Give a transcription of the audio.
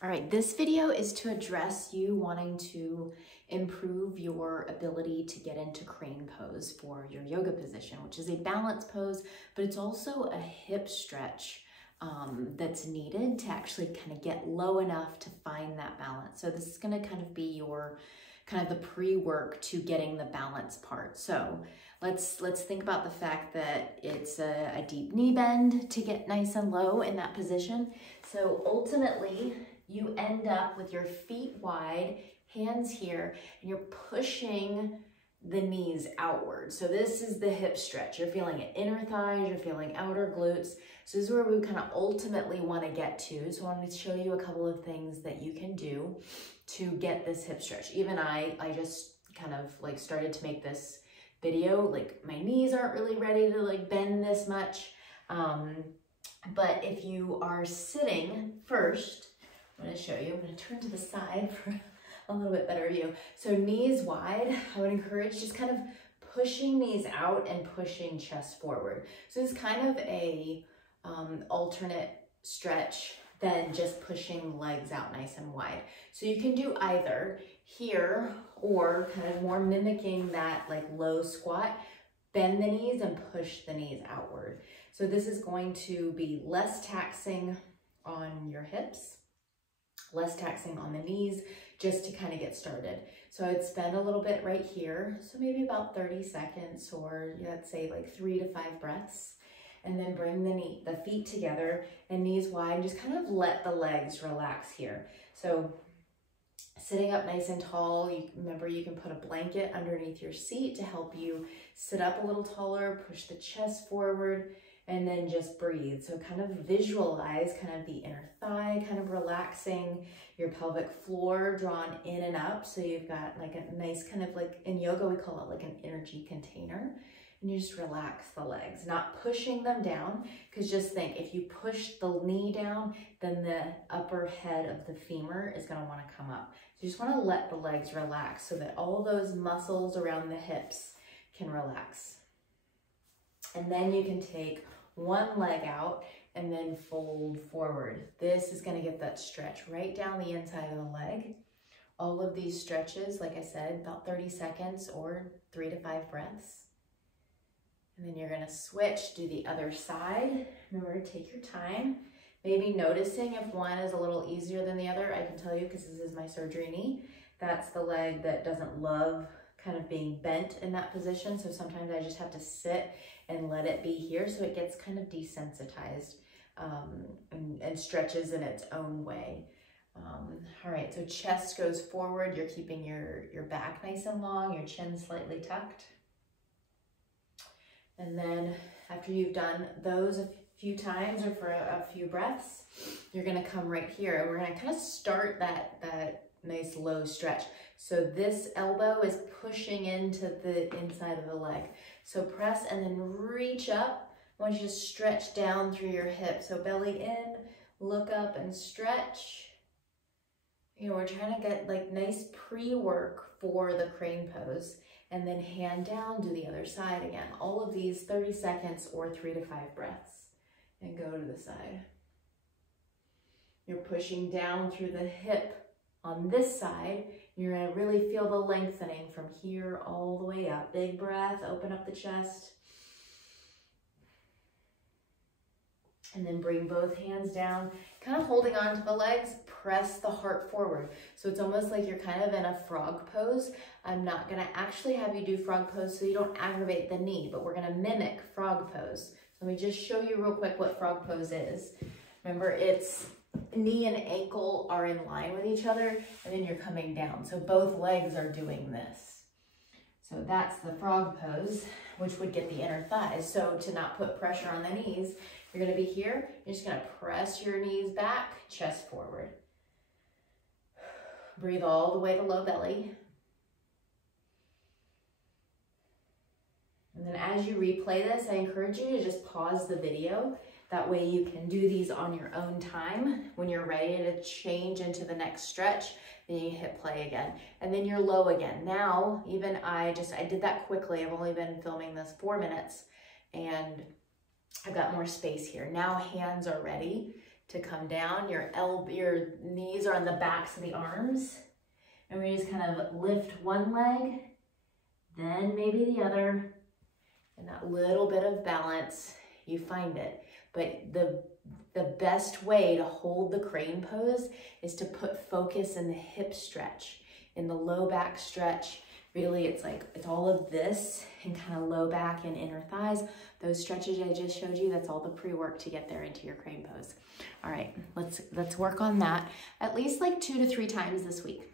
All right, this video is to address you wanting to improve your ability to get into crane pose for your yoga position, which is a balance pose, but it's also a hip stretch that's needed to actually kind of get low enough to find that balance. So this is going to kind of be your the pre-work to getting the balance part. So let's think about the fact that it's a deep knee bend to get nice and low in that position. So ultimately, you end up with your feet wide, hands here, and you're pushing the knees outward. So this is the hip stretch. You're feeling it inner thighs, you're feeling outer glutes. So this is where we kind of ultimately want to get to. So I wanted to show you a couple of things that you can do to get this hip stretch. Even I just kind of like started to make this video, like my knees aren't really ready to like bend this much. But if you are sitting first, I'm going to show you. I'm going to turn to the side for a little bit better view. So knees wide, I would encourage just kind of pushing knees out and pushing chest forward. So this is kind of a alternate stretch than just pushing legs out nice and wide. So you can do either here or kind of more mimicking that like low squat, bend the knees and push the knees outward. So this is going to be less taxing on your hips, less taxing on the knees, just to kind of get started. So I'd spend a little bit right here. So maybe about 30 seconds or let's say like 3 to 5 breaths. And then bring the feet together and knees wide. Just kind of let the legs relax here. So sitting up nice and tall, remember you can put a blanket underneath your seat to help you sit up a little taller, push the chest forward, and then just breathe. So kind of visualize kind of the inner thigh kind of relaxing, your pelvic floor drawn in and up. So you've got like a nice kind of like, in yoga we call it like an energy container. And you just relax the legs, not pushing them down, because just think, if you push the knee down, then the upper head of the femur is going to want to come up. So you just want to let the legs relax so that all those muscles around the hips can relax. And then you can take one leg out and then fold forward. This is going to get that stretch right down the inside of the leg. All of these stretches, like I said, about 30 seconds or 3 to 5 breaths. And then you're going to switch, do the other side. Remember, take your time. Maybe noticing if one is a little easier than the other. I can tell you, because this is my surgery knee, that's the leg that doesn't love kind of being bent in that position. So sometimes I just have to sit and let it be here so it gets kind of desensitized and stretches in its own way. All right, so chest goes forward. You're keeping your back nice and long, your chin slightly tucked. And then after you've done those a few times or for a few breaths, you're gonna come right here and we're gonna kind of start that nice low stretch. So this elbow is pushing into the inside of the leg. So press and then reach up. I want you to stretch down through your hips. So belly in, look up and stretch. You know, we're trying to get like nice pre-work for the crane pose. And then hand down, do the other side again. All of these 30 seconds or 3 to 5 breaths. And go to the side. You're pushing down through the hip on this side. You're gonna really feel the lengthening from here all the way up. Big breath, open up the chest. And then bring both hands down, kind of holding on to the legs, press the heart forward. So it's almost like you're kind of in a frog pose. I'm not gonna actually have you do frog pose so you don't aggravate the knee, but we're gonna mimic frog pose. So let me just show you real quick what frog pose is. Remember, it's knee and ankle are in line with each other, and then you're coming down. So both legs are doing this. So that's the frog pose, which would get the inner thighs. So to not put pressure on the knees, you're going to be here. You're just going to press your knees back, chest forward. Breathe all the way to low belly. And then as you replay this, I encourage you to just pause the video. That way you can do these on your own time. When you're ready to change into the next stretch, then you hit play again. And then you're low again. Now, even I did that quickly. I've only been filming this 4 minutes and I've got more space here. Now hands are ready to come down. Your knees are on the backs of the arms. And we just kind of lift one leg, then maybe the other. And that little bit of balance, you find it. But the best way to hold the crane pose is to put focus in the hip stretch, in the low back stretch. Really, it's all of this and kind of low back and inner thighs. Those stretches I just showed you, that's all the pre-work to get there into your crane pose. All right, let's work on that at least like 2 to 3 times this week.